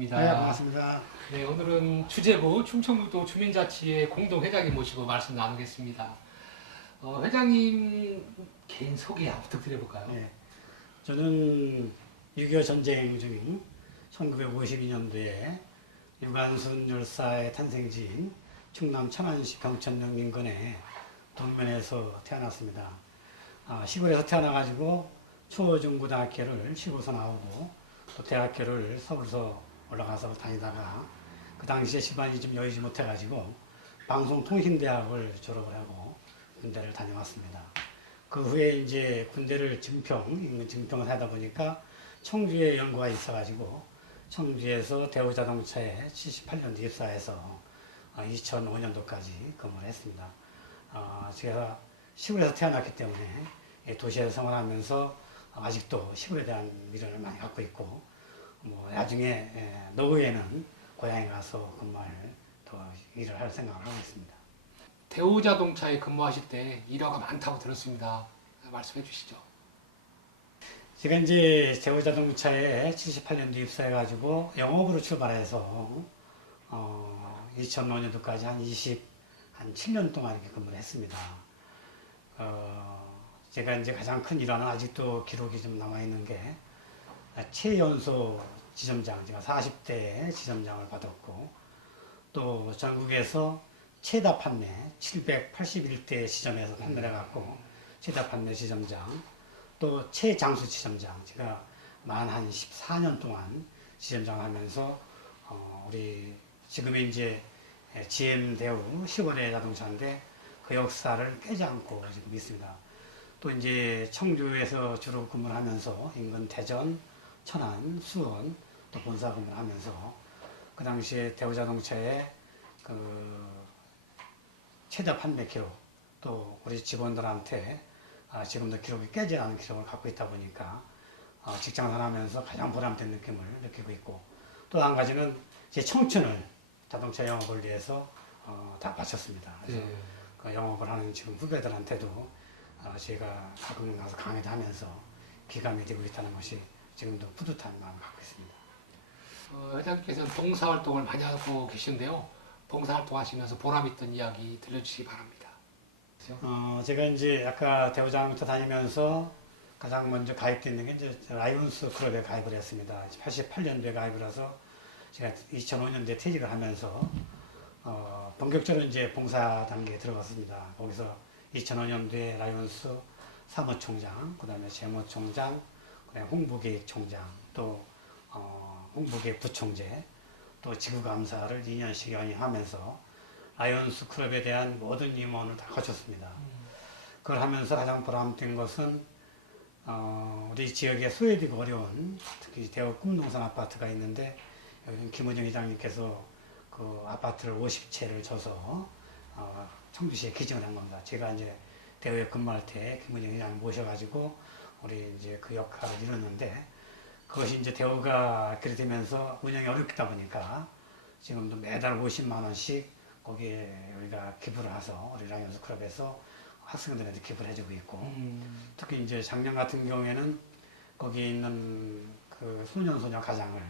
반갑습니다. 네, 반갑습니다. 네, 오늘은 주제구 충청북도 주민자치회 공동회장님 모시고 말씀 나누겠습니다. 회장님 개인 소개 한번 부탁드려볼까요? 네, 저는 6.25 전쟁 중인 1952년도에 유관순 열사의 탄생지인 충남 천안시 병천동 인근의 동면에서 태어났습니다. 시골에서 태어나가지고 초중고등학교를 시골에서 나오고 또 대학교를 서울서 올라가서 다니다가 그 당시에 집안이 좀 여의지 못해가지고 방송통신대학을 졸업을 하고 군대를 다녀왔습니다. 그 후에 이제 군대를 인근 증평을 하다 보니까 청주에 연구가 있어가지고 청주에서 대우자동차에 78년도 입사해서 2005년도까지 근무를 했습니다. 제가 시골에서 태어났기 때문에 도시에서 생활하면서 아직도 시골에 대한 미련을 많이 갖고 있고 나중에 노후에는 고향에 가서 근무할 더 일을 할 생각을 하고 있습니다. 대우자동차에 근무하실 때 일화가 많다고 들었습니다. 말씀해 주시죠. 제가 이제 대우자동차에 78년도 입사해가지고 영업으로 출발해서 2005년도까지 한 7년 동안 이렇게 근무를 했습니다. 제가 이제 가장 큰 일화는 아직도 기록이 좀 남아있는 게 최연소 지점장, 제가 40대 지점장을 받았고 또 전국에서 최다 판매 781대 지점에서 판매를 해갖고 최다 판매 지점장, 또 최장수 지점장, 제가 만 한 14년 동안 지점장을 하면서 우리 지금의 이제 GM 대우 시골의 자동차인데 그 역사를 깨지 않고 지금 있습니다. 또 이제 청주에서 주로 근무를 하면서 인근 대전, 천안, 수원 또 본사 근무를 하면서 그 당시에 대우자동차의 그 최다 판매 기록 또 우리 직원들한테 지금도 기록이 깨지 않은 기록을 갖고 있다 보니까 직장을 하면서 가장 보람된 느낌을 느끼고 있고 또 한 가지는 제 청춘을 자동차 영업을 위해서 다 바쳤습니다. 그래서 그 영업을 하는 지금 후배들한테도 제가 가끔 나서 강의도 하면서 기감이 되고 있다는 것이 지금도 뿌듯한 마음을 갖고 있습니다. 회장님께서는 봉사활동을 많이 하고 계신데요. 봉사활동 하시면서 보람있던 이야기 들려주시기 바랍니다. 제가 이제 아까 대우자동차 다니면서 가장 먼저 가입되는 게 이제 라이온스 클럽에 가입을 했습니다. 88년도에 가입을 해서 제가 2005년도에 퇴직을 하면서 본격적으로 이제 봉사 단계에 들어갔습니다. 거기서 2005년도에 라이온스 사무총장, 그 다음에 재무총장, 그다음에 홍보기획총장, 또 홍보기획 부총재, 또 지구감사를 2년씩 연임하면서 라이온스 클럽에 대한 모든 임원을 다 거쳤습니다. 그걸 하면서 가장 보람된 것은 우리 지역에 소외되고 어려운 특히 대우 꿈동산 아파트가 있는데 여기는 김은영 회장님께서 그 아파트를 50채를 줘서 청주시에 기증을 한 겁니다. 제가 이제 대우에 근무할 때 김은영 회장 모셔가지고 우리 이제 그 역할을 이뤘는데 그것이 이제 대우가 그렇게 되면서 운영이 어렵다 보니까 지금도 매달 50만 원씩 거기에 우리가 기부를 해서 우리 라이온스 클럽에서 학생들한테 기부를 해주고 있고 특히 이제 작년 같은 경우에는 거기에 있는 그 소년소녀 가장을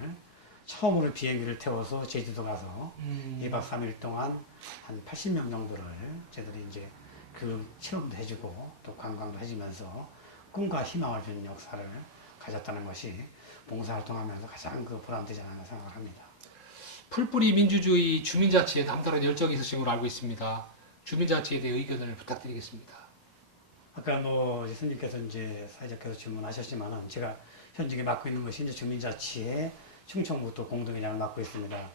처음으로 비행기를 태워서 제주도 가서 2박 3일 동안 한 80명 정도를 저희들이 이제 그 체험도 해주고 또 관광도 해주면서 꿈과 희망을 주는 역사를 가졌다는 것이 봉사활동하면서 가장 그 보람되지 않나 생각을 합니다. 풀뿌리 민주주의 주민자치에 남다른 열정이 있으신 걸로 알고 있습니다. 주민자치에 대해 의견을 부탁드리겠습니다. 아까 스님께서 이제 사회자께서 질문하셨지만은 제가 현직에 맡고 있는 것이 이제 주민자치의 충청북도 공동회장을 맡고 있습니다.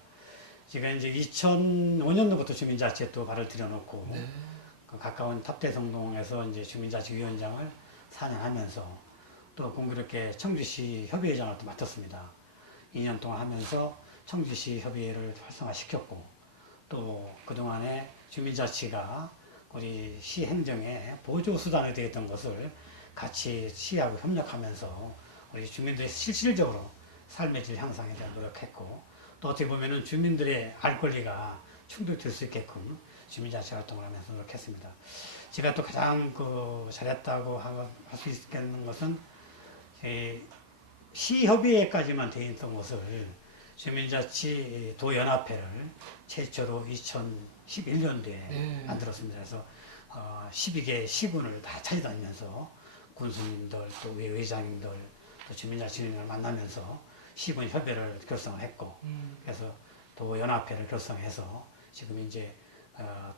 제가 이제 2005년도부터 주민자치에 또 발을 들여놓고 그 가까운 탑대성동에서 이제 주민자치위원장을 4년 하면서 또 공교롭게 청주시 협의회장을 또 맡았습니다. 2년 동안 하면서 청주시 협의회를 활성화시켰고 또 그동안에 주민자치가 우리 시 행정의 보조수단이 되었던 것을 같이 시하고 협력하면서 우리 주민들의 실질적으로 삶의 질 향상에 대한 노력했고 또 어떻게 보면은 주민들의 알 권리가 충족될 수 있게끔 주민자치 활동을 하면서 노력했습니다. 제가 또 가장 잘했다고 할 수 있겠는 것은 시협의회까지만 돼 있던 것을 주민자치 도연합회를 최초로 2011년도에 네. 만들었습니다. 그래서 12개 시군을 다 찾아다니면서 군수님들 또 의장님들 또 주민자치인을 만나면서 시군 협의를 결성했고 그래서 도연합회를 결성해서 지금 이제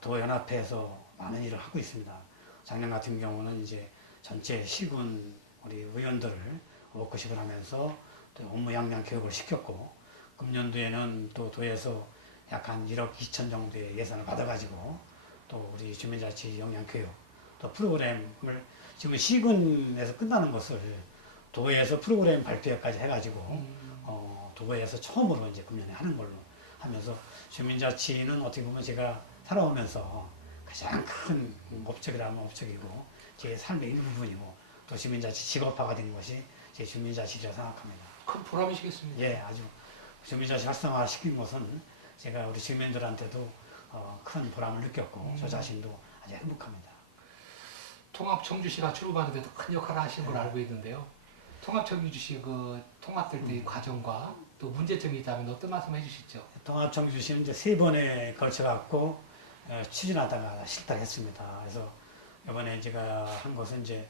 도연합회에서 많은 일을 하고 있습니다. 작년 같은 경우는 이제 전체 시군 우리 의원들을 워크숍을 하면서 또 업무 역량 교육을 시켰고 금년도에는 또 도에서 약 한 1억 2천 정도의 예산을 받아가지고 또 우리 주민자치 역량 교육 또 프로그램을 지금 시군에서 끝나는 것을 도에서 프로그램 발표까지 해가지고 도에서 처음으로 이제 금년에 하는 걸로 하면서 주민자치는 어떻게 보면 제가 살아오면서 가장 큰 업적이라면 업적이고 제 삶의 일부분이고 또 주민자치 직업화가 된 것이 제 주민자치라고 생각합니다. 큰 보람이시겠습니다. 예, 아주 주민자치 활성화 시킨 것은 제가 우리 주민들한테도 큰 보람을 느꼈고 저 자신도 아주 행복합니다. 통합청주시가 출범하는데도 큰 역할을 하신 걸로 알고 있는데요. 통합청주시 그 통합될 때의 과정과 또 문제점이 있다면 어떤 말씀 해주시죠? 통합청주시는 이제 3번에 걸쳐갖고 추진하다가 실패했습니다. 그래서 이번에 제가 한 것은 이제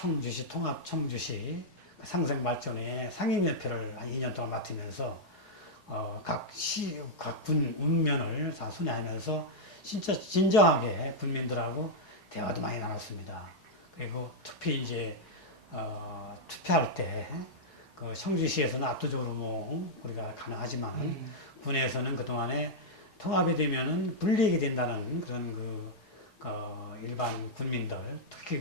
청주시 통합청주시 상생발전회 상임위원회를 한 2년 동안 맡으면서 각 군 운면을 다 순회하면서 진짜 진정하게 군민들하고 대화도 많이 나눴습니다. 그리고 특히 이제 투표할 때 그 청주시에서는 압도적으로 뭐 우리가 가능하지만 군에서는 그 동안에 통합이 되면은 불리하게 된다는 그런 일반 군민들 특히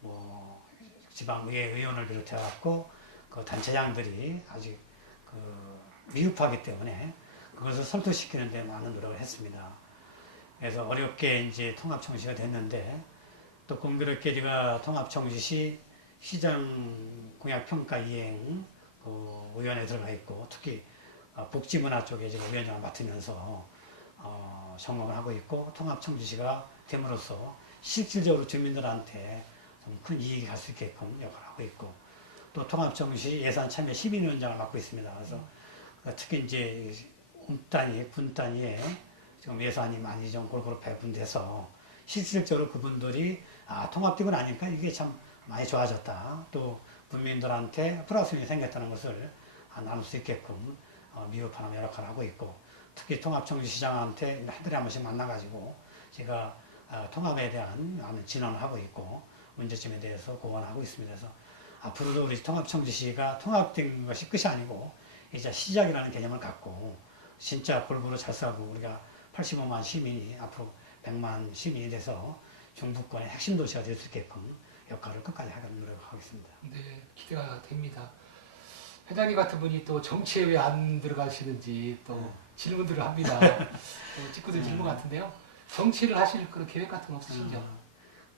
뭐 지방의회 의원을 비롯해 갖고 그 단체장들이 아직 미흡하기 때문에 그것을 설득시키는 데 많은 노력을 했습니다. 그래서 어렵게 이제 통합청주시가 됐는데 또 공교롭게 제가 통합청주시 시장 공약평가 이행 위원회에 들어가 있고 특히 복지문화 쪽에 제가 위원장을 맡으면서 점검을 하고 있고 통합청주시가 됨으로써 실질적으로 주민들한테 좀 큰 이익이 갈 수 있게끔 역할을 하고 있고 또 통합청주시 예산참여 시민위원장을 맡고 있습니다. 그래서 특히 이제 군 단위에 지금 예산이 많이 좀 골고루 배분돼서 실질적으로 그분들이 통합되고 나니까 이게 참 많이 좋아졌다. 또 국민들한테 플러스이 생겼다는 것을 나눌 수 있게끔 미흡하는 역할을 하고 있고 특히 통합청주시장한테 한 달에 한 번씩 만나가지고 제가 통합에 대한 많은 진언을 하고 있고 문제점에 대해서 고언하고 있습니다. 그래서 앞으로도 우리 통합청주시가 통합된 것이 끝이 아니고 이제 시작이라는 개념을 갖고 진짜 골고루 잘 싸고 우리가 85만 시민이 앞으로 100만 시민이 돼서 중부권의 핵심 도시가 될 수 있게끔 역할을 끝까지 하려는 노력을 하겠습니다. 네, 기대가 됩니다. 회장님 같은 분이 또 정치에 왜 안 들어가시는지 또 질문들을 합니다. 또 직구들 질문 같은데요. 정치를 하실 그런 계획 같은 거 없으신죠?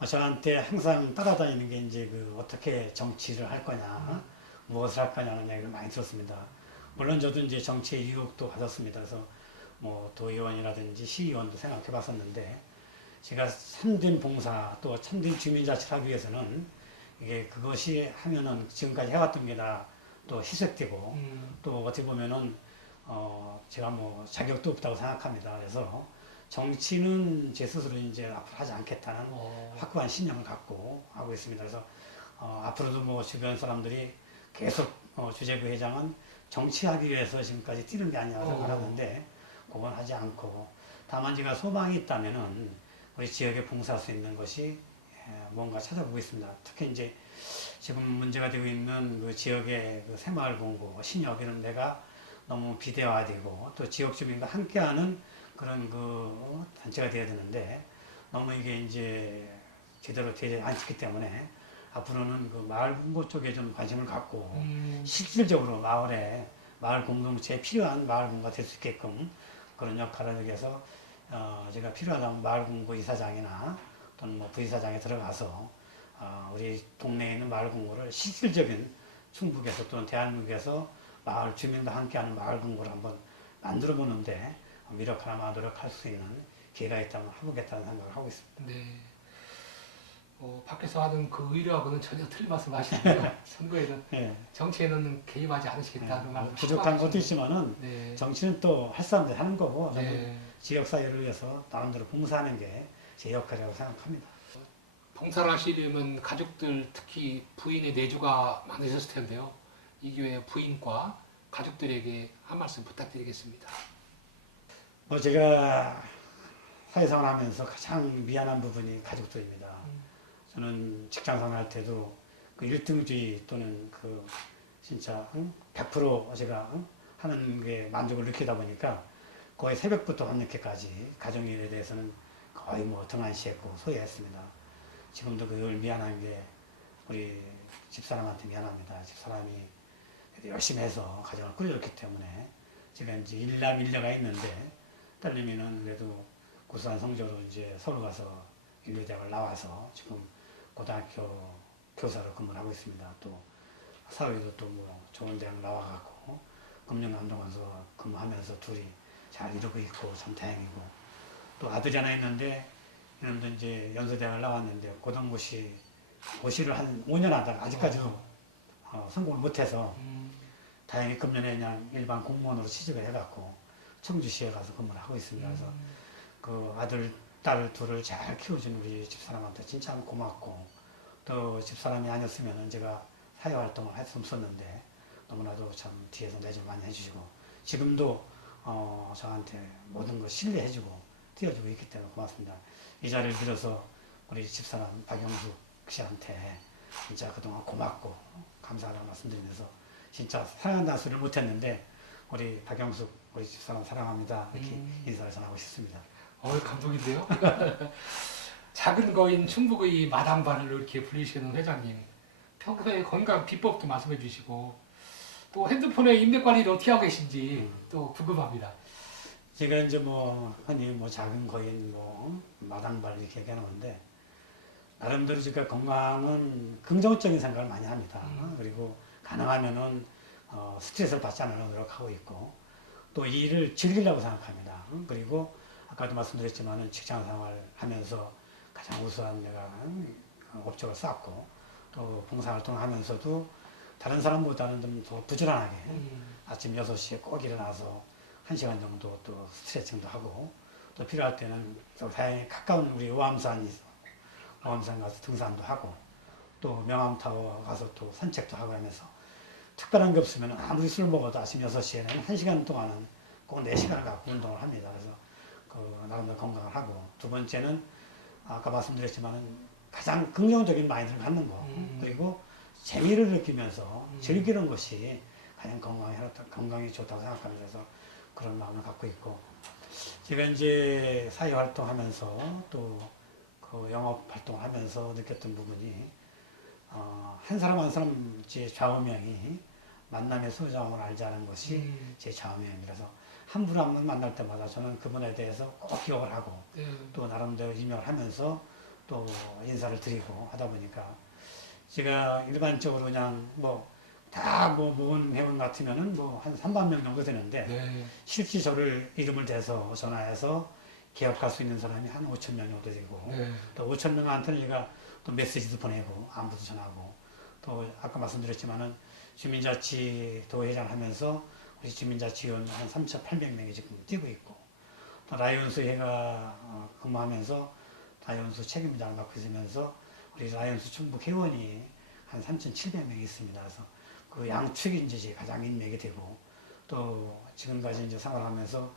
저한테 항상 따라다니는 게 이제 어떻게 정치를 할 거냐, 무엇을 할 거냐는 얘기를 많이 들었습니다. 물론 저도 이제 정치의 유혹도 받았습니다. 그래서 뭐 도의원이라든지 시의원도 생각해 봤었는데 제가 참된 봉사 또 참된 주민자치를 하기 위해서는 이게 그것이 하면은 지금까지 해왔던 게 다 또 희석되고 또 어떻게 보면은 제가 뭐 자격도 없다고 생각합니다. 그래서 정치는 제 스스로 이제 앞으로 하지 않겠다는 확고한 신념을 갖고 하고 있습니다. 그래서 앞으로도 뭐 주변 사람들이 계속 주재부 회장은 정치하기 위해서 지금까지 뛰는 게 아니냐고 생각하는데 그건 하지 않고 다만 제가 소망이 있다면은 우리 지역에 봉사할 수 있는 것이 뭔가 찾아보고 있습니다. 특히 이제 지금 문제가 되고 있는 그 지역의 새마을 공고, 신협 이런 데가 너무 비대화되고 또 지역 주민과 함께하는 그런 단체가 되어야 되는데 너무 이게 이제 제대로 되지 않기 때문에 앞으로는 마을 공고 쪽에 좀 관심을 갖고 실질적으로 마을 공동체에 필요한 마을 공고가 될 수 있게끔 그런 역할을 하기 위해서 제가 필요하다면 마을 공고 이사장이나 또는 뭐 부이사장에 들어가서 우리 동네에 있는 마을 공고를 실질적인 충북에서 또는 대한민국에서 마을 주민과 함께하는 마을 공고를 한번 만들어 보는데 노력할 수 있는 기회가 있다면 해보겠다는 생각을 하고 있습니다. 네. 밖에서 하는 그 의료하고는 전혀 틀린 말씀 하시고요. 선거에는 예. 정치에는 개입하지 않으시겠다는 말씀. 부족한 것도 있지만은 네. 정치는 또 할 사람들 하는 거고 저는 네. 지역 사회를 위해서 나름대로 봉사하는 게 제 역할이라고 생각합니다. 봉사를 하시려면 가족들 특히 부인의 내주가 많으셨을 텐데요. 이 교회 부인과 가족들에게 한 말씀 부탁드리겠습니다. 제가 사회생활 하면서 가장 미안한 부분이 가족들입니다. 저는 직장생활 할 때도 그 1등주의 또는 그 진짜 100% 제가 하는 게 만족을 느끼다 보니까 거의 새벽부터 밤늦게까지 가정일에 대해서는 거의 뭐 등한시했고 소외했습니다. 지금도 그걸 미안한 게 우리 집사람한테 미안합니다. 집사람이 열심히 해서 가정을 꾸려줬기 때문에 제가 이제 일남일녀가 있는데 딸내미는 그래도 고스란한 성적으로 이제 서울 가서 인류대학을 나와서 지금 고등학교 교사로 근무를 하고 있습니다. 또 사회도 또 뭐 좋은 대학 나와갖고 금융감독원서 근무하면서 둘이 잘 이루고 있고 참 다행이고 또 아들이 하나 있는데 이놈도 이제 연세대학을 나왔는데 고시를 한 5년 하다가 아직까지도 성공을 못해서 다행히 금년에 그냥 일반 공무원으로 취직을 해갖고 청주시에 가서 근무를 하고 있습니다. 그래서 그 아들, 딸 둘을 잘 키워준 우리 집사람한테 진짜 고맙고 또 집사람이 아니었으면 제가 사회활동을 할 수 없었는데 너무나도 참 뒤에서 내조 많이 해주시고 지금도 저한테 모든 걸 신뢰해주고 띄워주고 있기 때문에 고맙습니다. 이 자리를 빌어서 우리 집사람 박영숙 씨한테 진짜 그동안 고맙고 감사하다는 말씀드리면서 진짜 사랑한다는 소리를 못했는데 우리 박영숙 우리 집사람 사랑합니다 이렇게 인사를 전하고 싶습니다. 감동인데요. 작은 거인 충북의 마당발을 이렇게 불리시는 회장님, 평소에 건강 비법도 말씀해 주시고 또 핸드폰의 인맥 관리를 어떻게 하고 계신지 또 궁금합니다. 제가 이제 뭐 흔히 뭐 작은 거인 뭐 마당발 이렇게 얘기하는데 나름대로 제가 건강은 긍정적인 생각을 많이 합니다. 그리고 가능하면은 스트레스를 받지 않으려고 노력하고 있고 또 이 일을 즐기려고 생각합니다. 그리고 아까도 말씀드렸지만은 직장 생활 하면서 가장 우수한 내가 업적을 쌓고 또 봉사활동을 하면서도 다른 사람보다는 좀 더 부지런하게 아침 6시에 꼭 일어나서 1시간 정도 또 스트레칭도 하고 또 필요할 때는 또 다행히 가까운 우리 오암산이 있어. 오암산 가서 등산도 하고 또 명암타워 가서 또 산책도 하고 하면서 특별한 게 없으면 아무리 술 먹어도 아침 6시에는 1시간 동안은 꼭 4시간을 갖고 운동을 합니다. 그래서 그 나름대로 건강을 하고 두 번째는 아까 말씀드렸지만은 가장 긍정적인 마인드를 갖는 거 그리고 재미를 느끼면서 즐기는 것이 가장 건강에 좋다고 생각합니다. 그래서 그런 마음을 갖고 있고 제가 이제 사회 활동하면서 또 그 영업 활동을 하면서 느꼈던 부분이 한 사람 한 사람 제 좌우명이 만남의 소중함을 알자는 것이 제 좌우명입니다. 그래서 한 분 한 분 만날 때마다 저는 그분에 대해서 꼭 기억을 하고 또 나름대로 임명을 하면서 또 인사를 드리고 하다 보니까 제가 일반적으로 그냥 다 모은 회원 같으면은 한 3만 명 정도 되는데 실제 저를 이름을 대서 전화해서 개업할 수 있는 사람이 한 5천 명 정도 되고 또 5천 명한테는 제가 또 메시지도 보내고 안부도 전하고 또 아까 말씀드렸지만은 주민자치 도회장 하면서 우리 주민자치위원 한 3,800명이 지금 뛰고 있고 또 라이온스 회가 근무하면서 라이온스 책임자를 맡고 있으면서 우리 라이온스 충북 회원이 한 3,700명이 있습니다. 그래서 그 양측이 이제 가장 인맥이 되고 또 지금까지 이제 생활하면서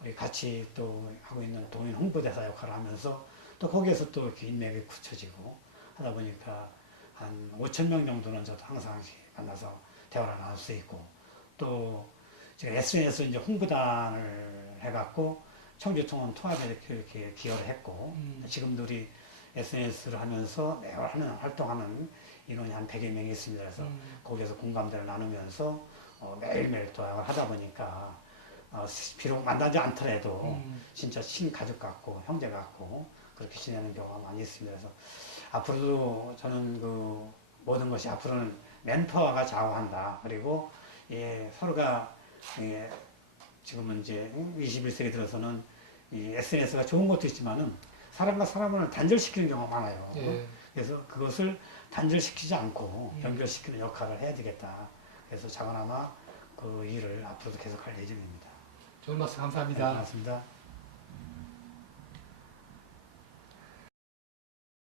우리 같이 또 하고 있는 동인 홍보대사 역할을 하면서 또 거기에서 또 이렇게 인맥이 굳혀지고 하다 보니까 한 5천 명 정도는 저도 항상 만나서 대화를 나눌 수 있고 또 제가 SNS 이제 홍보단을 해갖고 청주통원 통합에 이렇게 기여를 했고 지금도 우리 SNS를 하면서 매월 활동하는 인원이 한 100여 명이 있습니다. 그래서 거기에서 공감대를 나누면서 매일매일 도약을 하다 보니까 비록 만나지 않더라도 진짜 친가족 같고 형제 같고 그렇게 지내는 경우가 많이 있습니다. 그래서 앞으로도 저는 그 모든 것이 앞으로는 멘토가 좌우한다. 그리고 서로가 지금은 이제 21세기 들어서는 이 SNS가 좋은 것도 있지만은 사람과 사람을 단절시키는 경우가 많아요. 그래서 그것을 단절시키지 않고 예. 연결시키는 역할을 해야 되겠다. 그래서 자그나마 그 일을 앞으로도 계속할 예정입니다. 좋은 말씀 네, 감사합니다. 고맙습니다.